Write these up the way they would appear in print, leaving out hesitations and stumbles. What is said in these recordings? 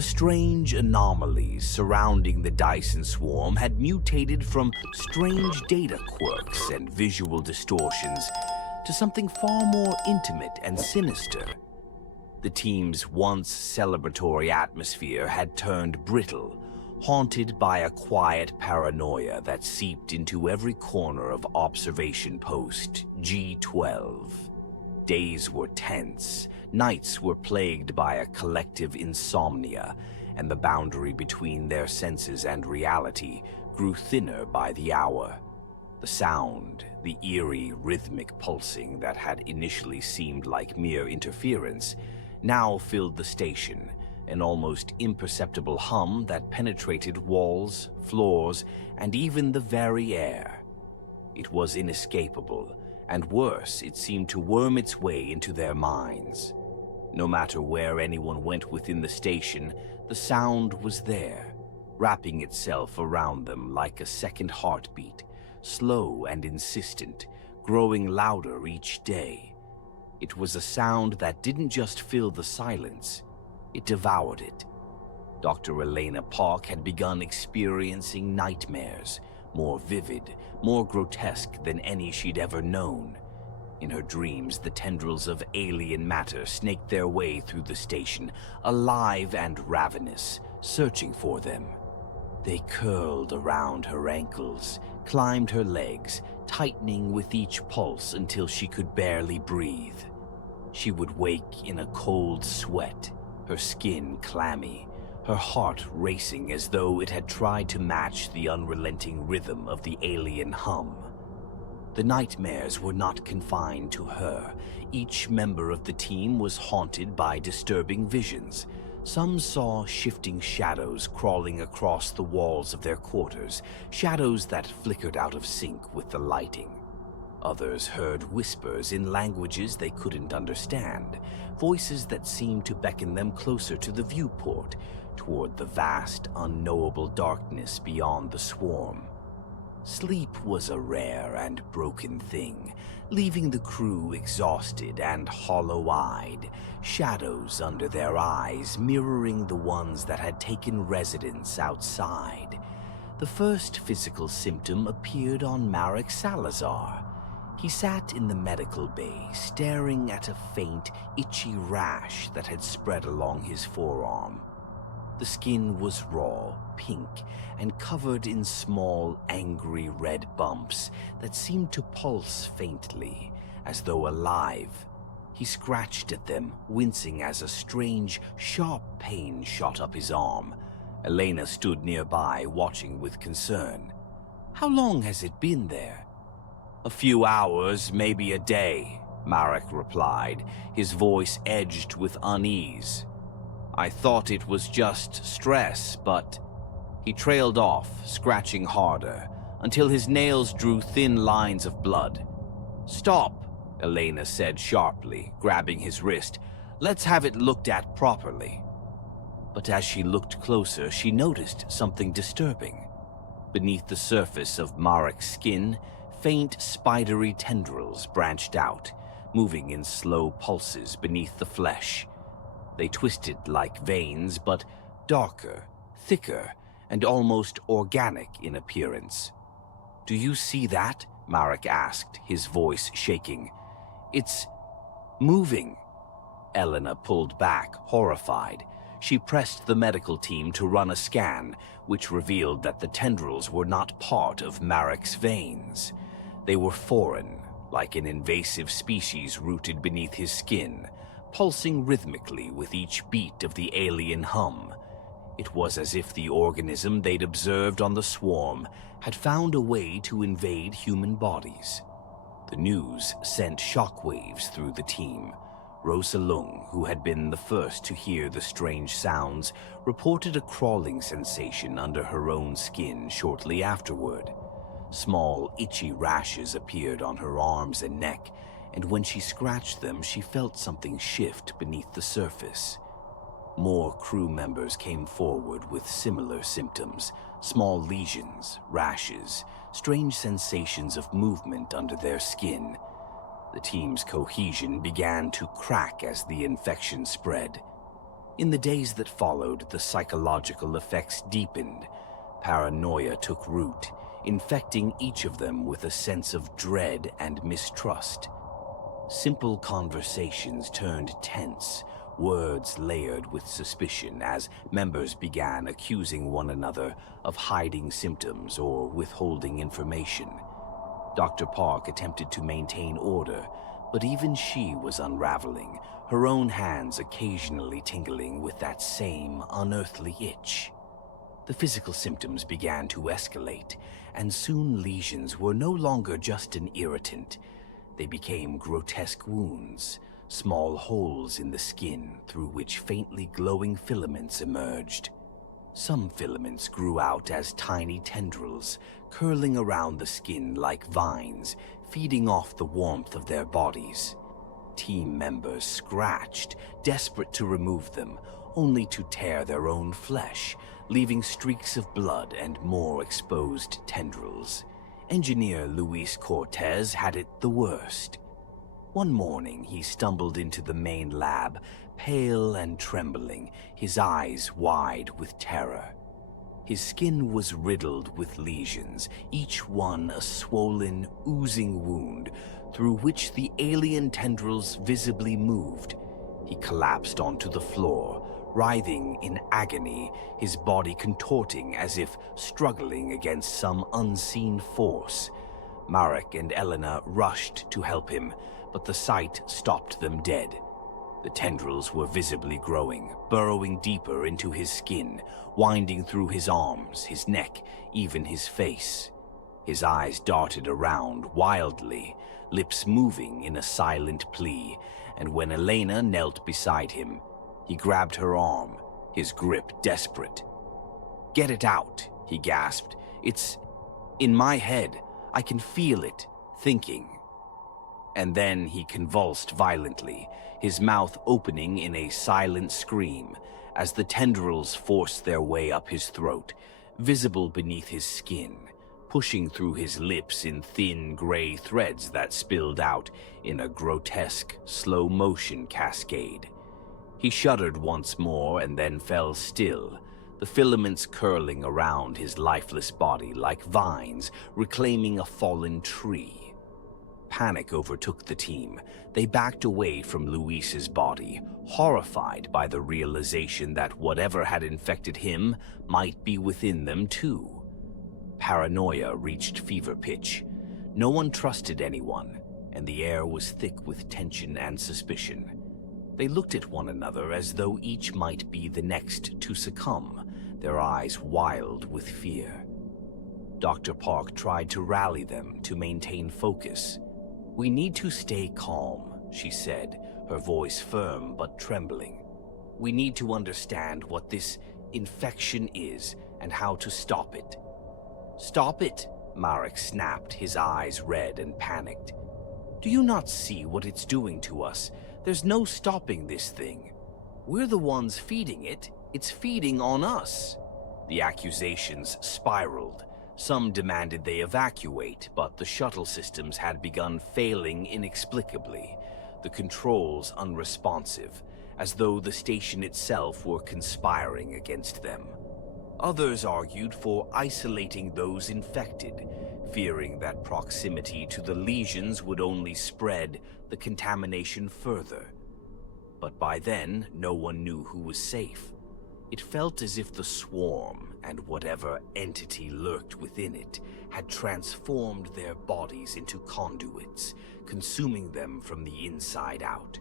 The strange anomalies surrounding the Dyson swarm had mutated from strange data quirks and visual distortions to something far more intimate and sinister. The team's once celebratory atmosphere had turned brittle, haunted by a quiet paranoia that seeped into every corner of Observation Post G12. Days were tense, nights were plagued by a collective insomnia, and the boundary between their senses and reality grew thinner by the hour. The sound, the eerie, rhythmic pulsing that had initially seemed like mere interference, now filled the station, an almost imperceptible hum that penetrated walls, floors, and even the very air. It was inescapable, and worse, it seemed to worm its way into their minds. No matter where anyone went within the station, the sound was there, wrapping itself around them like a second heartbeat, slow and insistent, growing louder each day. It was a sound that didn't just fill the silence, it devoured it. Dr. Elena Park had begun experiencing nightmares, more vivid, more grotesque than any she'd ever known. In her dreams, the tendrils of alien matter snaked their way through the station, alive and ravenous, searching for them. They curled around her ankles, climbed her legs, tightening with each pulse until she could barely breathe. She would wake in a cold sweat, her skin clammy, her heart racing as though it had tried to match the unrelenting rhythm of the alien hum. The nightmares were not confined to her. Each member of the team was haunted by disturbing visions. Some saw shifting shadows crawling across the walls of their quarters, shadows that flickered out of sync with the lighting. Others heard whispers in languages they couldn't understand, voices that seemed to beckon them closer to the viewport, toward the vast, unknowable darkness beyond the swarm. Sleep was a rare and broken thing, leaving the crew exhausted and hollow-eyed, shadows under their eyes mirroring the ones that had taken residence outside. The first physical symptom appeared on Marek Salazar. He sat in the medical bay, staring at a faint, itchy rash that had spread along his forearm. The skin was raw, pink, and covered in small, angry red bumps that seemed to pulse faintly, as though alive. He scratched at them, wincing as a strange, sharp pain shot up his arm. Elena stood nearby, watching with concern. "How long has it been there?" "A few hours, maybe a day," Marek replied, his voice edged with unease. "I thought it was just stress, but..." He trailed off, scratching harder, until his nails drew thin lines of blood. "Stop," Elena said sharply, grabbing his wrist. "Let's have it looked at properly." But as she looked closer, she noticed something disturbing. Beneath the surface of Marek's skin, faint, spidery tendrils branched out, moving in slow pulses beneath the flesh. They twisted like veins, but darker, thicker, and almost organic in appearance. "Do you see that?" Marek asked, his voice shaking. "It's moving." Elena pulled back, horrified. She pressed the medical team to run a scan, which revealed that the tendrils were not part of Marek's veins. They were foreign, like an invasive species rooted beneath his skin, pulsing rhythmically with each beat of the alien hum. It was as if the organism they'd observed on the swarm had found a way to invade human bodies. The news sent shockwaves through the team. Rosa Lung, who had been the first to hear the strange sounds, reported a crawling sensation under her own skin shortly afterward. Small, itchy rashes appeared on her arms and neck, and when she scratched them, she felt something shift beneath the surface. More crew members came forward with similar symptoms, small lesions, rashes, strange sensations of movement under their skin. The team's cohesion began to crack as the infection spread. In the days that followed, the psychological effects deepened. Paranoia took root, infecting each of them with a sense of dread and mistrust. Simple conversations turned tense, words layered with suspicion as members began accusing one another of hiding symptoms or withholding information. Dr. Park attempted to maintain order, but even she was unraveling, her own hands occasionally tingling with that same unearthly itch. The physical symptoms began to escalate, and soon lesions were no longer just an irritant. They became grotesque wounds, small holes in the skin through which faintly glowing filaments emerged. Some filaments grew out as tiny tendrils, curling around the skin like vines, feeding off the warmth of their bodies. Team members scratched, desperate to remove them, only to tear their own flesh, leaving streaks of blood and more exposed tendrils. Engineer Luis Cortez had it the worst. One morning, he stumbled into the main lab, pale and trembling, his eyes wide with terror. His skin was riddled with lesions, each one a swollen, oozing wound through which the alien tendrils visibly moved. He collapsed onto the floor, writhing in agony, his body contorting as if struggling against some unseen force. Marek and Elena rushed to help him, but the sight stopped them dead. The tendrils were visibly growing, burrowing deeper into his skin, winding through his arms, his neck, even his face. His eyes darted around wildly, lips moving in a silent plea, and when Elena knelt beside him, he grabbed her arm, his grip desperate. "Get it out," he gasped. "It's in my head. I can feel it, thinking." And then he convulsed violently, his mouth opening in a silent scream as the tendrils forced their way up his throat, visible beneath his skin, pushing through his lips in thin gray threads that spilled out in a grotesque, slow-motion cascade. He shuddered once more and then fell still, the filaments curling around his lifeless body like vines reclaiming a fallen tree. Panic overtook the team. They backed away from Luis's body, horrified by the realization that whatever had infected him might be within them too. Paranoia reached fever pitch. No one trusted anyone, and the air was thick with tension and suspicion. They looked at one another as though each might be the next to succumb, their eyes wild with fear. Dr. Park tried to rally them to maintain focus. "We need to stay calm," she said, her voice firm but trembling. "We need to understand what this infection is and how to stop it." "Stop it?" Marek snapped, his eyes red and panicked. "Do you not see what it's doing to us? There's no stopping this thing. We're the ones feeding it. It's feeding on us." The accusations spiraled. Some demanded they evacuate, but the shuttle systems had begun failing inexplicably, the controls unresponsive, as though the station itself were conspiring against them. Others argued for isolating those infected, fearing that proximity to the lesions would only spread the contamination further. But by then, no one knew who was safe. It felt as if the swarm, and whatever entity lurked within it, had transformed their bodies into conduits, consuming them from the inside out.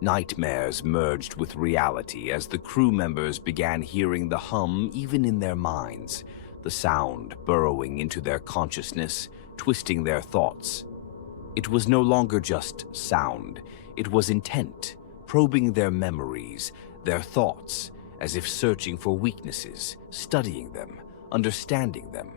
Nightmares merged with reality as the crew members began hearing the hum even in their minds, the sound burrowing into their consciousness, twisting their thoughts. It was no longer just sound, it was intent, probing their memories, their thoughts, as if searching for weaknesses, studying them, understanding them.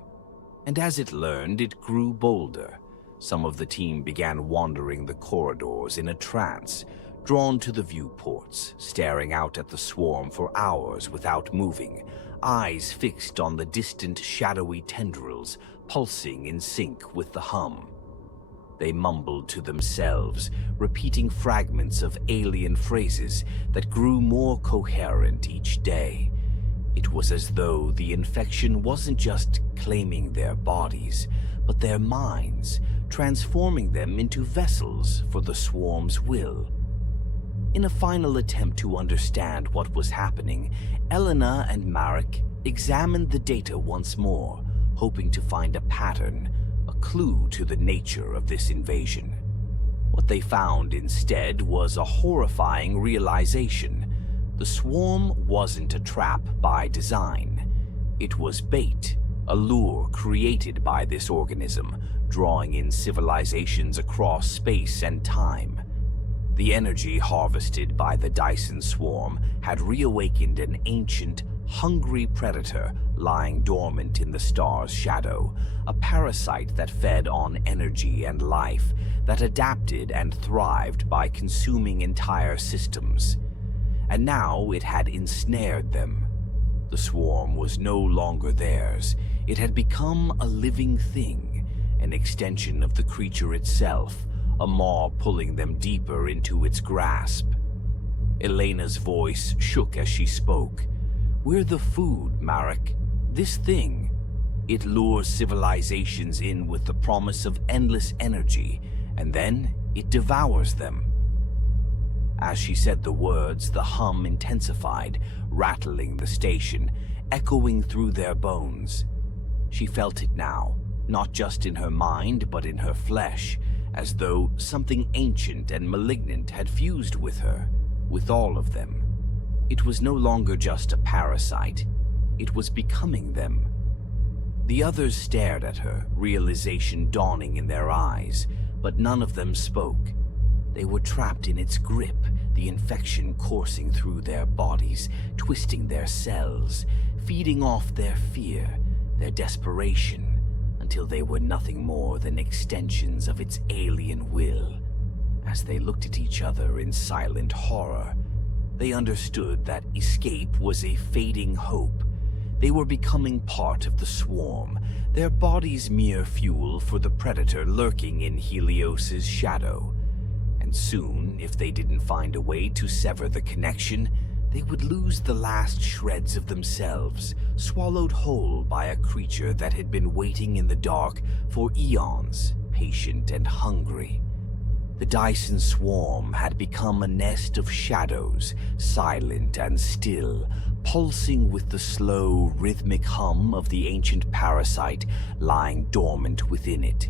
And as it learned, it grew bolder. Some of the team began wandering the corridors in a trance, drawn to the viewports, staring out at the swarm for hours without moving, eyes fixed on the distant shadowy tendrils, pulsing in sync with the hum. They mumbled to themselves, repeating fragments of alien phrases that grew more coherent each day. It was as though the infection wasn't just claiming their bodies, but their minds, transforming them into vessels for the swarm's will. In a final attempt to understand what was happening, Elena and Marek examined the data once more, hoping to find a pattern, a clue to the nature of this invasion. What they found instead was a horrifying realization. The swarm wasn't a trap by design. It was bait, a lure created by this organism, drawing in civilizations across space and time. The energy harvested by the Dyson swarm had reawakened an ancient, hungry predator lying dormant in the star's shadow, a parasite that fed on energy and life, that adapted and thrived by consuming entire systems. And now it had ensnared them. The swarm was no longer theirs. It had become a living thing, an extension of the creature itself, a maw pulling them deeper into its grasp. Elena's voice shook as she spoke. "We're the food, Marek. This thing. It lures civilizations in with the promise of endless energy, and then it devours them." As she said the words, the hum intensified, rattling the station, echoing through their bones. She felt it now, not just in her mind, but in her flesh, as though something ancient and malignant had fused with her, with all of them. It was no longer just a parasite. It was becoming them. The others stared at her, realization dawning in their eyes, but none of them spoke. They were trapped in its grip, the infection coursing through their bodies, twisting their cells, feeding off their fear, their desperation, until they were nothing more than extensions of its alien will. As they looked at each other in silent horror, they understood that escape was a fading hope. They were becoming part of the swarm, their bodies mere fuel for the predator lurking in Helios's shadow. And soon, if they didn't find a way to sever the connection, they would lose the last shreds of themselves, swallowed whole by a creature that had been waiting in the dark for eons, patient and hungry. The Dyson swarm had become a nest of shadows, silent and still, pulsing with the slow, rhythmic hum of the ancient parasite lying dormant within it.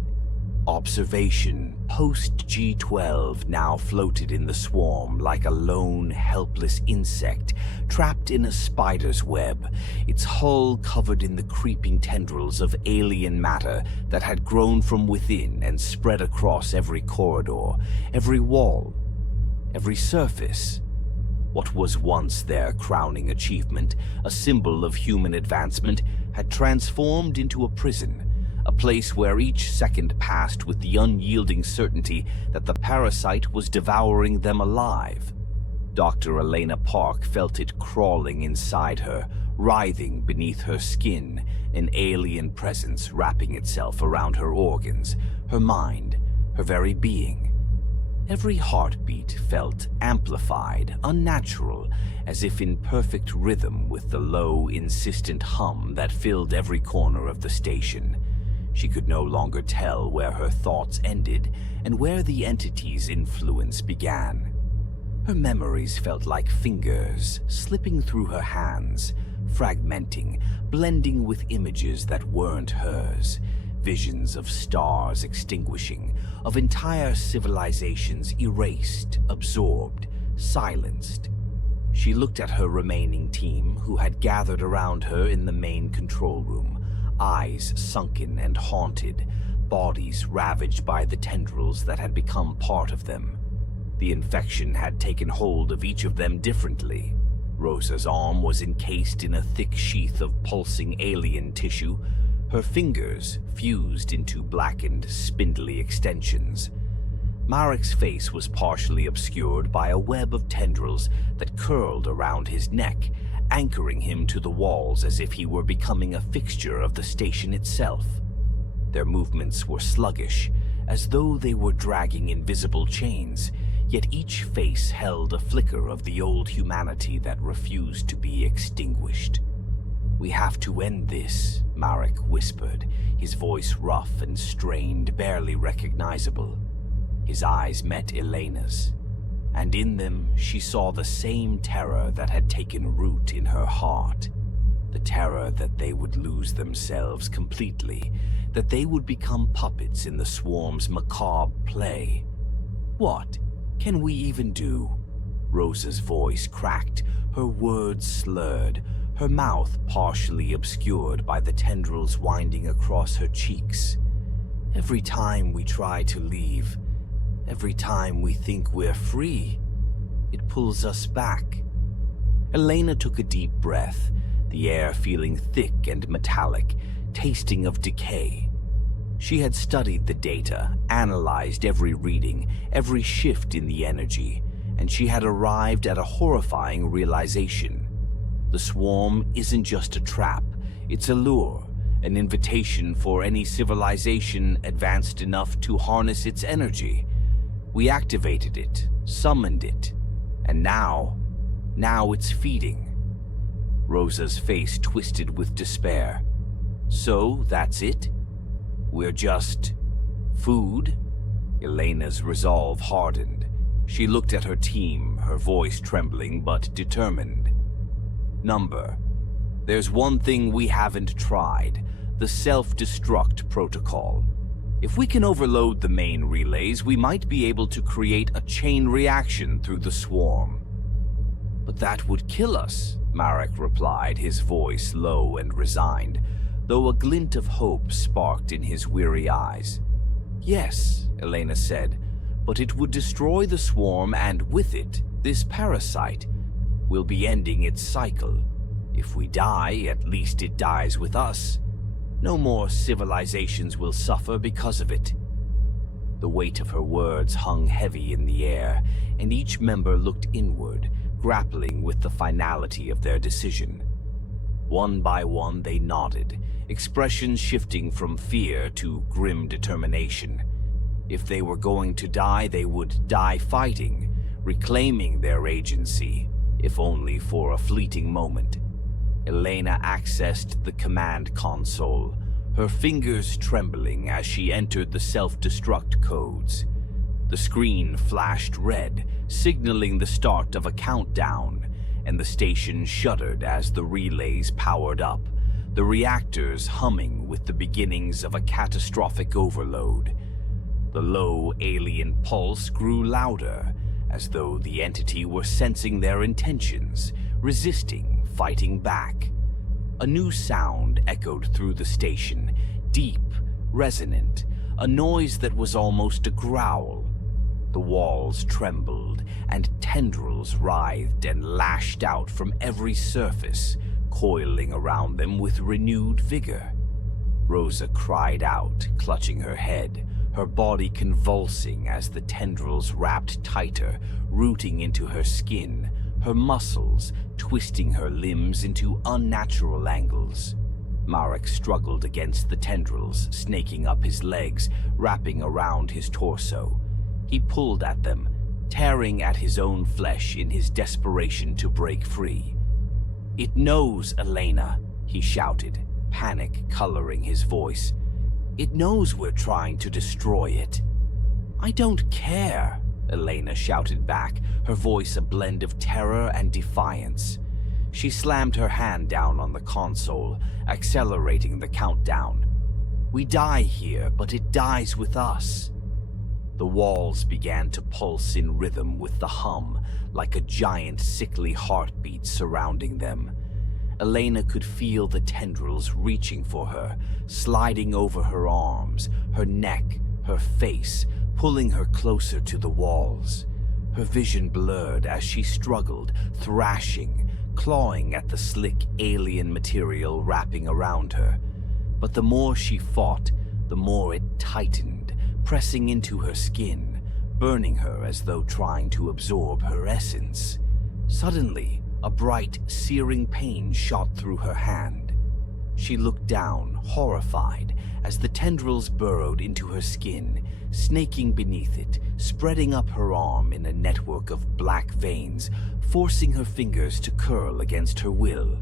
Observation, post-G12, now floated in the swarm like a lone, helpless insect trapped in a spider's web, its hull covered in the creeping tendrils of alien matter that had grown from within and spread across every corridor, every wall, every surface. What was once their crowning achievement, a symbol of human advancement, had transformed into a prison, a place where each second passed with the unyielding certainty that the parasite was devouring them alive. Dr. Elena Park felt it crawling inside her, writhing beneath her skin, an alien presence wrapping itself around her organs, her mind, her very being. Every heartbeat felt amplified, unnatural, as if in perfect rhythm with the low, insistent hum that filled every corner of the station. She could no longer tell where her thoughts ended and where the entity's influence began. Her memories felt like fingers slipping through her hands, fragmenting, blending with images that weren't hers, visions of stars extinguishing, of entire civilizations erased, absorbed, silenced. She looked at her remaining team, who had gathered around her in the main control room, eyes sunken and haunted, bodies ravaged by the tendrils that had become part of them. The infection had taken hold of each of them differently. Rosa's arm was encased in a thick sheath of pulsing alien tissue, her fingers fused into blackened, spindly extensions. Marek's face was partially obscured by a web of tendrils that curled around his neck, anchoring him to the walls as if he were becoming a fixture of the station itself. Their movements were sluggish, as though they were dragging invisible chains, yet each face held a flicker of the old humanity that refused to be extinguished. "We have to end this," Marek whispered, his voice rough and strained, barely recognizable. His eyes met Elena's, and in them she saw the same terror that had taken root in her heart. The terror that they would lose themselves completely, that they would become puppets in the swarm's macabre play. "What can we even do?" Rosa's voice cracked, her words slurred, her mouth partially obscured by the tendrils winding across her cheeks. "Every time we try to leave, every time we think we're free, it pulls us back." Elena took a deep breath, the air feeling thick and metallic, tasting of decay. She had studied the data, analyzed every reading, every shift in the energy, and she had arrived at a horrifying realization. The swarm isn't just a trap, it's a lure, an invitation for any civilization advanced enough to harness its energy. We activated it, summoned it, and now it's feeding. Rosa's face twisted with despair. "So that's it? We're just food?" Elena's resolve hardened. She looked at her team, her voice trembling but determined. "Number, there's one thing we haven't tried, the self-destruct protocol. If we can overload the main relays, we might be able to create a chain reaction through the swarm." "But that would kill us," Marek replied, his voice low and resigned, though a glint of hope sparked in his weary eyes. "Yes," Elena said, "but it would destroy the swarm and with it, this parasite. We'll be ending its cycle. If we die, at least it dies with us. No more civilizations will suffer because of it." The weight of her words hung heavy in the air, and each member looked inward, grappling with the finality of their decision. One by one they nodded, expressions shifting from fear to grim determination. If they were going to die, they would die fighting, reclaiming their agency, if only for a fleeting moment. Elena accessed the command console, her fingers trembling as she entered the self-destruct codes. The screen flashed red, signaling the start of a countdown, and the station shuddered as the relays powered up, the reactors humming with the beginnings of a catastrophic overload. The low alien pulse grew louder, as though the entity were sensing their intentions, resisting, fighting back. A new sound echoed through the station, deep, resonant, a noise that was almost a growl. The walls trembled, and tendrils writhed and lashed out from every surface, coiling around them with renewed vigor. Rosa cried out, clutching her head, her body convulsing as the tendrils wrapped tighter, rooting into her skin, her muscles twisting her limbs into unnatural angles. Marek struggled against the tendrils, snaking up his legs, wrapping around his torso. He pulled at them, tearing at his own flesh in his desperation to break free. "It knows, Elena," he shouted, panic coloring his voice. "It knows we're trying to destroy it." "I don't care," Elena shouted back, her voice a blend of terror and defiance. She slammed her hand down on the console, accelerating the countdown. "We die here, but it dies with us." The walls began to pulse in rhythm with the hum, like a giant sickly heartbeat surrounding them. Elena could feel the tendrils reaching for her, sliding over her arms, her neck, her face, pulling her closer to the walls. Her vision blurred as she struggled, thrashing, clawing at the slick alien material wrapping around her. But the more she fought, the more it tightened, pressing into her skin, burning her as though trying to absorb her essence. Suddenly, a bright, searing pain shot through her hand. She looked down, horrified, as the tendrils burrowed into her skin, snaking beneath it, spreading up her arm in a network of black veins, forcing her fingers to curl against her will.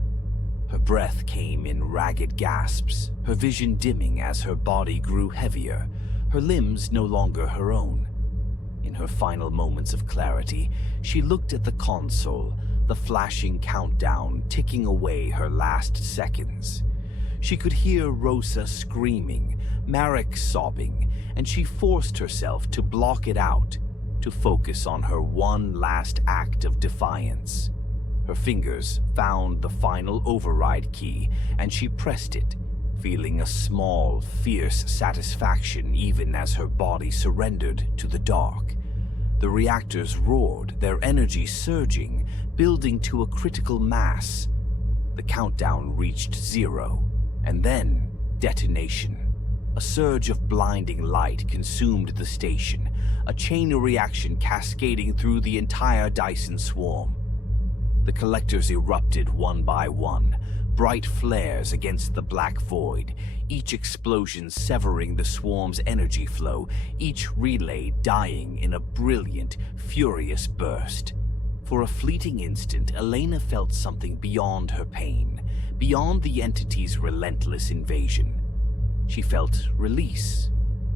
Her breath came in ragged gasps, her vision dimming as her body grew heavier, her limbs no longer her own. In her final moments of clarity, she looked at the console, the flashing countdown ticking away her last seconds. She could hear Rosa screaming, Marek sobbing, and she forced herself to block it out, to focus on her one last act of defiance. Her fingers found the final override key, and she pressed it, feeling a small, fierce satisfaction even as her body surrendered to the dark. The reactors roared, their energy surging, building to a critical mass. The countdown reached 0, and then detonation. A surge of blinding light consumed the station, a chain reaction cascading through the entire Dyson swarm. The collectors erupted one by one, bright flares against the black void, each explosion severing the swarm's energy flow, each relay dying in a brilliant, furious burst. For a fleeting instant, Elena felt something beyond her pain, beyond the entity's relentless invasion. She felt release,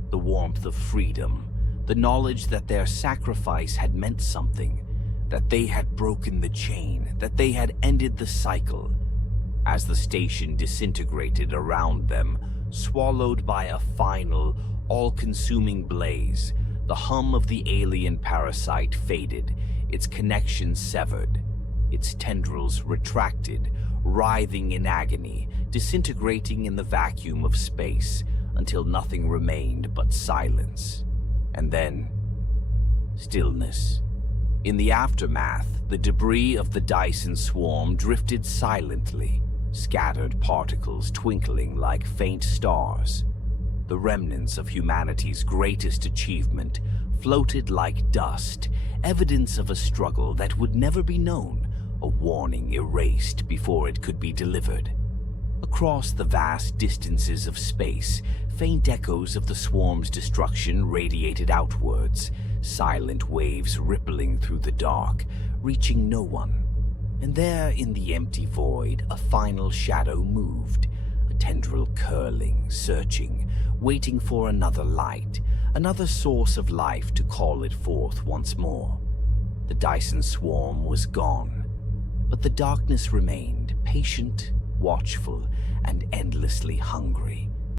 the warmth of freedom, the knowledge that their sacrifice had meant something, that they had broken the chain, that they had ended the cycle. As the station disintegrated around them, swallowed by a final, all-consuming blaze, the hum of the alien parasite faded, its connection severed, its tendrils retracted, writhing in agony, disintegrating in the vacuum of space, until nothing remained but silence. And then, stillness. In the aftermath, the debris of the Dyson swarm drifted silently, scattered particles twinkling like faint stars. The remnants of humanity's greatest achievement floated like dust, evidence of a struggle that would never be known, a warning erased before it could be delivered. Across the vast distances of space, faint echoes of the swarm's destruction radiated outwards, silent waves rippling through the dark, reaching no one. And there in the empty void, a final shadow moved, a tendril curling, searching, waiting for another light, another source of life to call it forth once more. The Dyson swarm was gone, but the darkness remained, patient, watchful, and endlessly hungry,